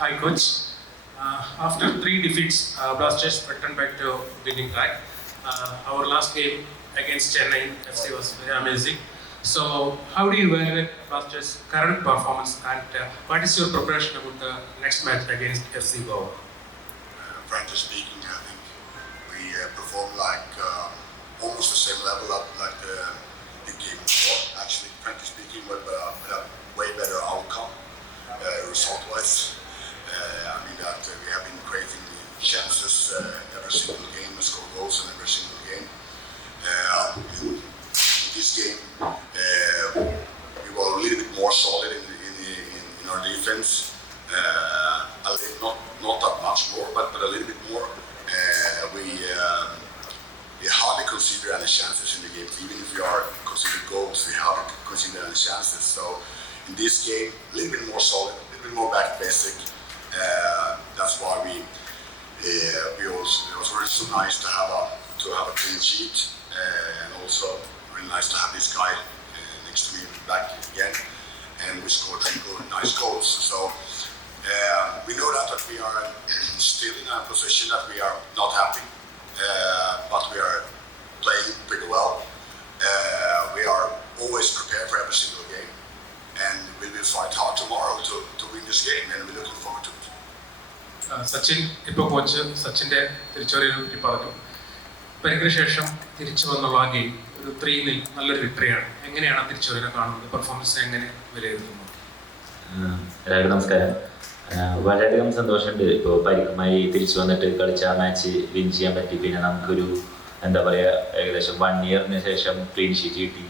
Hi, coach. After 3 defeats, Blasters returned back to winning track. Our last game against Chennai FC was very amazing. So, how do you evaluate Blasters' current performance, and what is your preparation about the next match against FC Goa? Frankly speaking, I think we performed like almost the same level up like the game before. Actually, frankly speaking, with a way better outcome result-wise. I mean that we have been creating chances every single game, score goals in every single game. In this game, we were a little bit more solid in our defense. Not that much more, but a little bit more. We hardly consider any chances in the game. Even if we are considered goals, we hardly consider any chances. So in this game, a little bit more solid, a little bit more back basic. That's why it was really so nice to have a clean sheet, and also really nice to have this guy next to me back again, and we scored 3 nice goals. So we know that we are still in a position that we are not happy, but we are playing pretty well. We are always prepared for every single game, and we will fight hard tomorrow to win this game, and we're looking forward to it. Sachin ഇപ്പോൾ കോച്ച് സച്ചിൻ്റെ തിരിച്ചുവരവിനെ പറ്റി പറഞ്ഞു. പരിക്കിന് ശേഷം തിരിച്ചു വന്നുള്ള ആ ഗെയിം ഒരു 3-0 നല്ലൊരു വിക്ടറിയാണ്. എങ്ങനെയാണ് തിരിച്ചുവരവിനെ കാണുന്നത്? പെർഫോമൻസിനെ എങ്ങനെ വിലയിരുത്തുന്നു? എല്ലാവർക്കും നമസ്കാരം. വളരെയധികം സന്തോഷമുണ്ട്. ഇപ്പോൾ പരിക്കുമായി തിരിച്ചു വന്നിട്ട് കളിച്ച ആ മാച്ച് വിൻ ചെയ്യാൻ പറ്റി. പിന്നെ നമുക്കൊരു എന്താ പറയുക, ഏകദേശം 1 ഇയറിന് ശേഷം ക്ലീൻ ഷീറ്റ് കിട്ടി.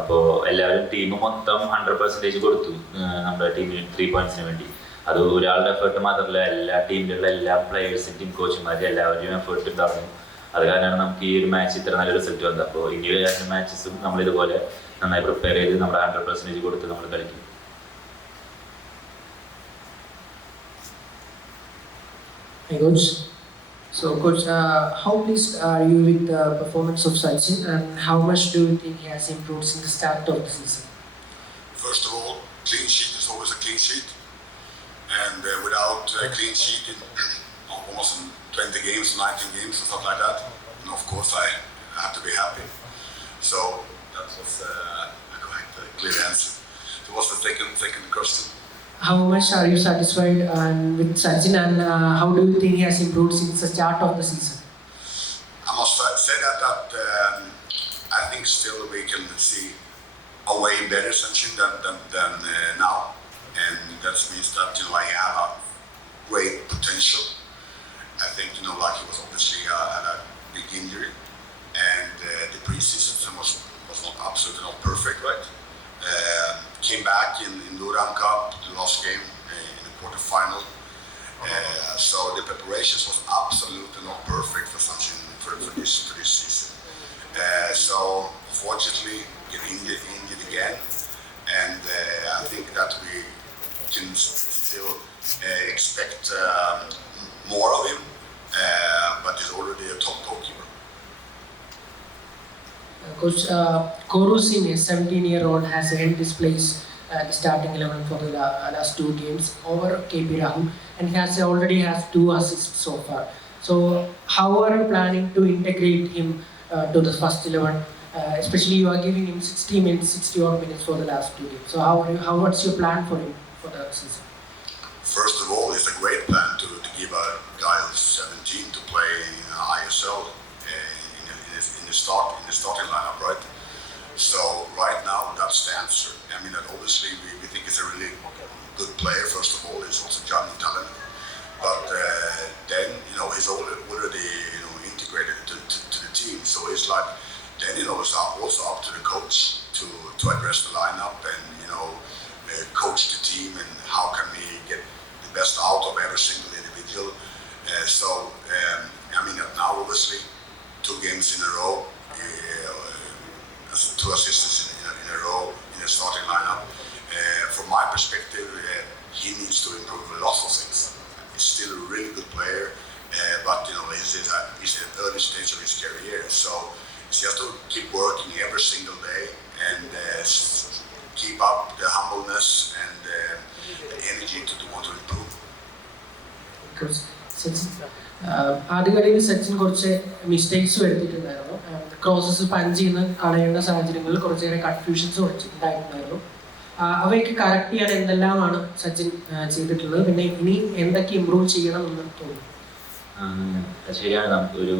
അപ്പോൾ എല്ലാവരും ടീം മൊത്തം 100% കൊടുത്തു നമ്മുടെ ടീമിന് 3 പോയിന്റ്സിന് വേണ്ടി. അത് ഒരാളുടെ എഫേർട്ട് മാത്രമല്ല, എല്ലാ ടീമിലുള്ള എല്ലാ പ്ലെയേഴ്സും ടീം കോച്ചുമാരും എല്ലാവരുടെയും എഫേർട്ട് ഉണ്ടായിരുന്നു. അത് കാരണമാണ് നമുക്ക് ഈ ഒരു മാച്ച് ഇത്ര നല്ല റിസൾട്ട് വന്നത്. അപ്പോൾ ഇനി വരുന്ന മാച്ചസും നമ്മളിതുപോലെ നന്നായി പ്രിപ്പയർ ചെയ്ത് നമ്മുടെ 100% കൊടുത്ത് നമ്മൾ കളിക്കും. Hey coach. So coach, how pleased are you with the performance of Sachin, and how much do you think he has improved since the start of the season? First of all, clean sheet is always a clean sheet, and without a clean sheet in almost 20 games, 19 games, or something like that, and of course I have to be happy. So that was quite a clear answer. So what's the second question? How much are you satisfied with Sachin, and how do you think he has improved since the start of the season? I must say that I think still we can see a way better Sachin than now, and that means that I have a great potential. I think like he was obviously had a big injury, and the preseason was not absolutely not perfect, right? Came back in Durham Cup, the last game in the quarterfinal. So the preparations was absolutely not perfect for Sachin for this season. So unfortunately, get injured again, and I think that we can still expect more of him, but he's already a top goalkeeper. Coach, Koru Singh, a 17-year-old, has held this place at the starting 11 for the last 2 games over KBFC, and he already has 2 assists so far. So how are you planning to integrate him to the first 11? Especially you are giving him 60-odd minutes for the last 2 games. So what's your plan for him for the season? First of all, it's a great plan to give a guy who's 17 to play in ISL in the starting lineup, right? So right now that's the answer. I mean, obviously we think he's a really good player. First of all, he's also young talent, but then he's already integrated to the team. So it's like then it's also up to the coach to address the lineup and coach the team and how can we get the best out of every single individual. So I mean now obviously 2 games in a row, 2 assists in a row in the starting lineup. From my perspective, he needs to improve a lot of things. He's still a really good player, but he's in the early stage of his career. So he has to keep working every single day and keep up the humbleness and the energy to want to improve. because Sachin ആദ്യ കളിയിൽ സച്ചിൻ കുറച്ച് മിസ്റ്റേക്സ് വരുത്തിയിട്ടുണ്ടായിരുന്നു. Crosses punch ചെയ്യുന്ന കളയേണ്ട സാഹചര്യങ്ങളിൽ കുറച്ചേറെ കൺഫ്യൂഷൻസ് ഉണ്ടായിട്ടുണ്ടായിരുന്നു. അവയൊക്കെ കറക്റ്റ് ചെയ്യാൻ എന്തെല്ലാമാണ് സച്ചിൻ ചെയ്തിട്ടുള്ളത്, പിന്നെ ഇനി എന്തൊക്കെ ഇമ്പ്രൂവ് ചെയ്യണം എന്ന് തോന്നുന്നു? ശരിയാണ്. നമുക്ക് ഒരു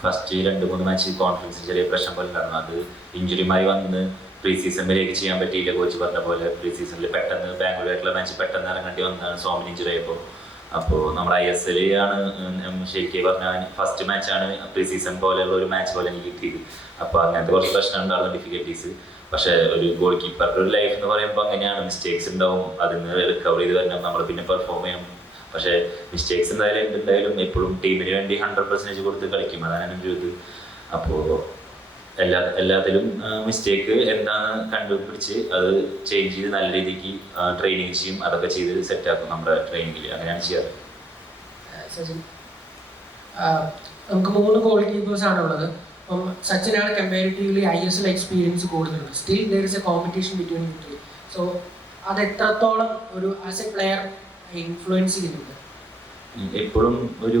ഫസ്റ്റ് 2-3 മാച്ച് കോൺഫിഡൻസ് ചെറിയ പ്രശ്നം പോലെ ഉണ്ടായിരുന്നു. അത് ഇഞ്ചുറിമാരി വന്ന് പ്രീ സീസണിലേക്ക് ചെയ്യാൻ പറ്റിയില്ല. കോച്ച് പറഞ്ഞ പോലെ പ്രീ സീസണിൽ പെട്ടെന്ന് ബാംഗ്ലൂരായിട്ടുള്ള മാച്ച് പെട്ടെന്ന് ഇറങ്ങേണ്ടി വന്നതാണ് സോമൻ ഇഞ്ചുറി ആയപ്പോൾ. അപ്പോൾ നമ്മുടെ ISL ആണ് ശരിക്കും പറഞ്ഞാൽ ഫസ്റ്റ് മാച്ചാണ് പ്രീ സീസൺ പോലെയുള്ള ഒരു മാച്ച് പോലെ എനിക്ക് കിട്ടിയത്. അപ്പോൾ അങ്ങനത്തെ കുറച്ച് പ്രശ്നം ഉണ്ടായിരുന്നു, ഡിഫിക്കൽട്ടീസ്. പക്ഷേ ഒരു ഗോൾ കീപ്പറുടെ ഒരു ലൈഫ് എന്ന് പറയുമ്പോൾ അങ്ങനെയാണ്, മിസ്റ്റേക്സ് ഉണ്ടാവും, അതിൽ നിന്ന് റിക്കവർ ചെയ്ത് വരണം, നമ്മൾ പിന്നെ പെർഫോം ചെയ്യണം. പക്ഷേ മിസ്റ്റേക്സ് എന്തായാലും എപ്പോഴും ടീമിന് വേണ്ടി 100% കൊടുത്ത് കളിക്കും, അതാണ് എൻ്റെ ഒരു ഇത്. അപ്പോൾ എല്ലാത്തിലും മിസ്റ്റേക്ക് എന്താണെന്ന് കണ്ടുപിടിച്ച് അത് ചേഞ്ച് ചെയ്ത് നല്ല രീതിക്ക് ട്രെയിനിങ് ചെയ്യും, അതൊക്കെ ചെയ്ത് സെറ്റാക്കും നമ്മുടെ ട്രെയിനിങ്ങിൽ. അങ്ങനെയാണ് ചെയ്യാറ്. നമുക്ക് 3 ഗോൾ കീപ്പേഴ്സ് ആണുള്ളത്. അപ്പം സച്ചിനാണ് കമ്പാരിറ്റീവ്ലി ISL എക്സ്പീരിയൻസ് കൂടുതലുണ്ട്. Still there is a competition between you two. So അത് എത്രത്തോളം ഒരു ആസ് എ പ്ലെയർ ഇൻഫ്ലുവൻസ് ചെയ്യുന്നുണ്ട്? എപ്പോഴും ഒരു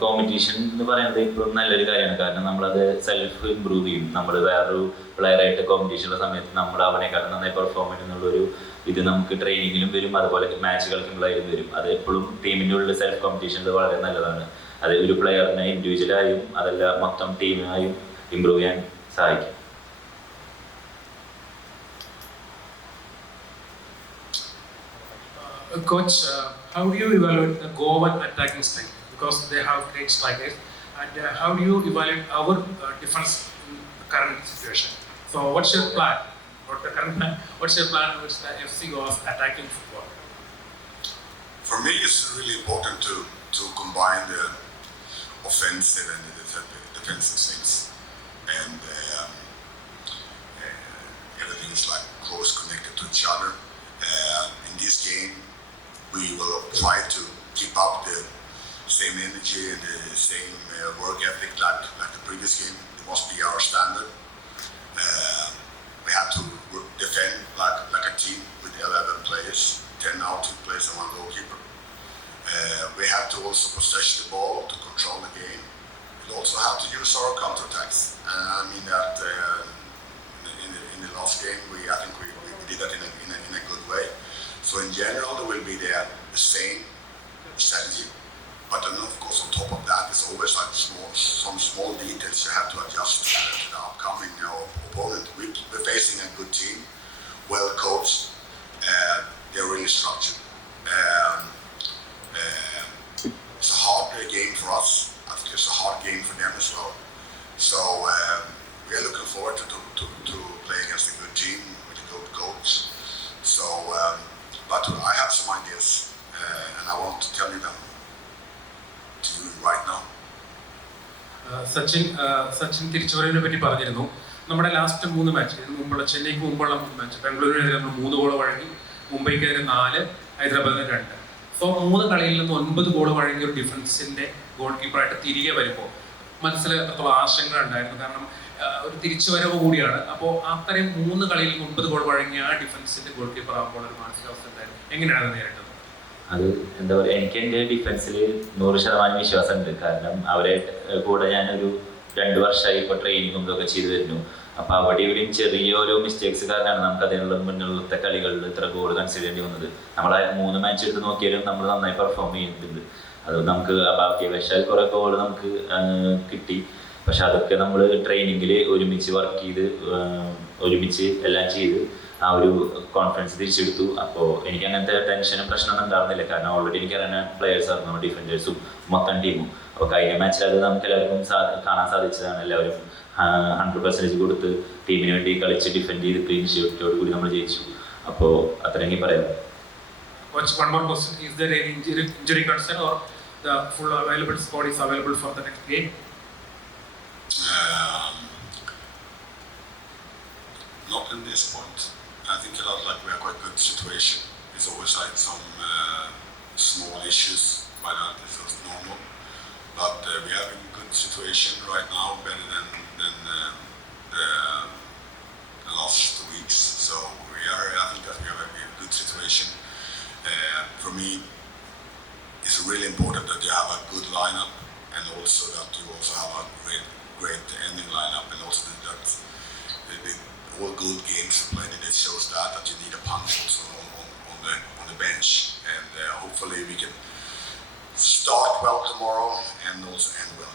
കോമ്പറ്റീഷൻ എന്ന് പറയുന്നത് എപ്പോഴും നല്ലൊരു കാര്യമാണ്. കാരണം നമ്മളത് സെൽഫ് ഇമ്പ്രൂവ് ചെയ്യും. നമ്മൾ വേറൊരു പ്ലെയറായിട്ട് കോമ്പറ്റീഷനുള്ള സമയത്ത് നമ്മൾ അവനെക്കാളും നന്നായി പെർഫോം ചെയ്യുന്നുള്ളൊരു ഇത് നമുക്ക് ട്രെയിനിങ്ങിലും വരും, അതുപോലെ മാച്ച് കളിക്കുമ്പോഴായാലും വരും. അത് എപ്പോഴും ടീമിൻ്റെ ഉള്ളിൽ സെൽഫ് കോമ്പറ്റീഷനിൽ വളരെ നല്ലതാണ്. അത് ഒരു പ്ലെയറിനെ ഇൻഡിവിജ്വലായും അതല്ല മൊത്തം ടീമായും ഇമ്പ്രൂവ് ചെയ്യാൻ സഹായിക്കും. Coach, how do you evaluate the Goan attacking style? Because they have great strikers. And how do you evaluate our defense in the current situation? So what's your plan? What's your plan with the FC Goa's attacking football? For me, it's really important to combine the offensive and the defensive things. And everything is like close connected to each other. In this game, we will try to keep up the same energy and the same work ethic like the previous game. It must be our standard. We have to defend like a team with 11 players, 10 out, 2 players and 1 goalkeeper. We have to also possess the ball to control the game. We also have to use our counterattacks. I mean that in the last game, I think we did that in a good way. So in general, there will be the same strategy, but then of course on top of that, there's always like some small details you have to adjust to the upcoming opponent. We're facing a good team, well coached, they're really structured. It's a hard game for us. I think it's a hard game for them as well. So we are looking forward to play against a good team with a good coach. So, but I have some ideas, and I want to tell you them to you right now. Sachin തിരിച്ചുവരവിനെ പറ്റി പറഞ്ഞിരുന്നു. നമ്മുടെ ലാസ്റ്റ് 3 മാച്ച്, ഇതിന് മുമ്പുള്ള ചെന്നൈക്ക് മുമ്പുള്ള 3 മാച്ച്, ബാംഗ്ലൂരിനെതിരെ നമ്മൾ 3 ഗോൾ വഴങ്ങി, മുംബൈക്കെതിരെ 4, ഹൈദരാബാദിന് 2. സോ 3 കളിയിൽ നിന്ന് 9 ഗോൾ വഴങ്ങിയ ഒരു ഡിഫൻസിന്റെ ഗോൾ കീപ്പറായിട്ട് തിരികെ വരുമ്പോൾ മനസ്സിൽ എത്രത്തോളം ആശങ്ക ഉണ്ടായിരുന്നു? കാരണം ഒരു തിരിച്ചുവരവ് കൂടിയാണ്. അപ്പോൾ അത്രയും 3 കളിയിൽ 9 ഗോൾ വഴങ്ങിയ ആ ഡിഫൻസിന്റെ ഗോൾ കീപ്പർ ആകുമ്പോൾ ഒരു മാനസികാവസ്ഥ ഉണ്ടായിരുന്നു. എങ്ങനെയാണ് അത് നേരിട്ടത്? അത് എന്താ പറയുക, എനിക്ക് എൻ്റെ ഡിഫൻസിൽ 100% വിശ്വാസമുണ്ട്. കാരണം അവരെ കൂടെ ഞാനൊരു 2 വർഷമായി ഇപ്പോൾ ട്രെയിനിങ്ങും ഇതൊക്കെ ചെയ്തു വരുന്നു. അപ്പോൾ അവിടെ ഇവിടെയും ചെറിയ ഓരോ മിസ്റ്റേക്സ് കാരണമാണ് നമുക്ക് അതിനുള്ള മുന്നിലത്തെ കളികളിൽ ഇത്ര ഗോൾ കൺസിഡർ ചെയ്യേണ്ടി വന്നത്. നമ്മളെ 3 മാച്ച് എടുത്ത് നോക്കിയാലും നമ്മൾ നന്നായി പെർഫോം ചെയ്യുന്നുണ്ട്. അത് നമുക്ക് ഭാഗ്യവശാൽ കുറേ ഗോൾ നമുക്ക് കിട്ടി. പക്ഷെ അതൊക്കെ നമ്മൾ ട്രെയിനിങ്ങിൽ ഒരുമിച്ച് വർക്ക് ചെയ്ത് ഒരുമിച്ച് എല്ലാം ചെയ്ത് ആ ഒരു കോൺഫിഡൻസ് തിരിച്ചെടുത്തു. അപ്പോൾ എനിക്ക് അങ്ങനത്തെ ടെൻഷനും പ്രശ്നമൊന്നും ഉണ്ടായിരുന്നില്ല. കാരണം ഓൾറെഡി എനിക്ക് അറിയുന്ന പ്ലെയേഴ്സ് ആയിരുന്നു, ഡിഫൻഡേഴ്സും മൊത്തം ടീമും. അപ്പോൾ കഴിഞ്ഞ മാച്ചിൽ അത് നമുക്ക് എല്ലാവർക്കും കാണാൻ സാധിച്ചതാണ്. എല്ലാവരും 100% കൊടുത്ത് ടീമിന് വേണ്ടി കളിച്ച് ഡിഫെൻഡ് ചെയ്ത് ക്ലീൻ ഷീറ്റോട് കൂടി നമ്മൾ ജയിച്ചു. അപ്പോൾ അത്രയെങ്കിൽ പറയാം. One more question: is there any injury concern, or the full available squad is available for the next game? Not in this point. I think a lot like we have quite good situation. It's always like some small issues, but that is normal. But we have a good situation right now, better than the last 2 weeks. So I think that we have a good situation. For me, it's really important that you have a good lineup and also that you also have a great ending lineup, and also that all good games played, and it shows that you need a punch also on the bench, and hopefully we can start well tomorrow and also end well.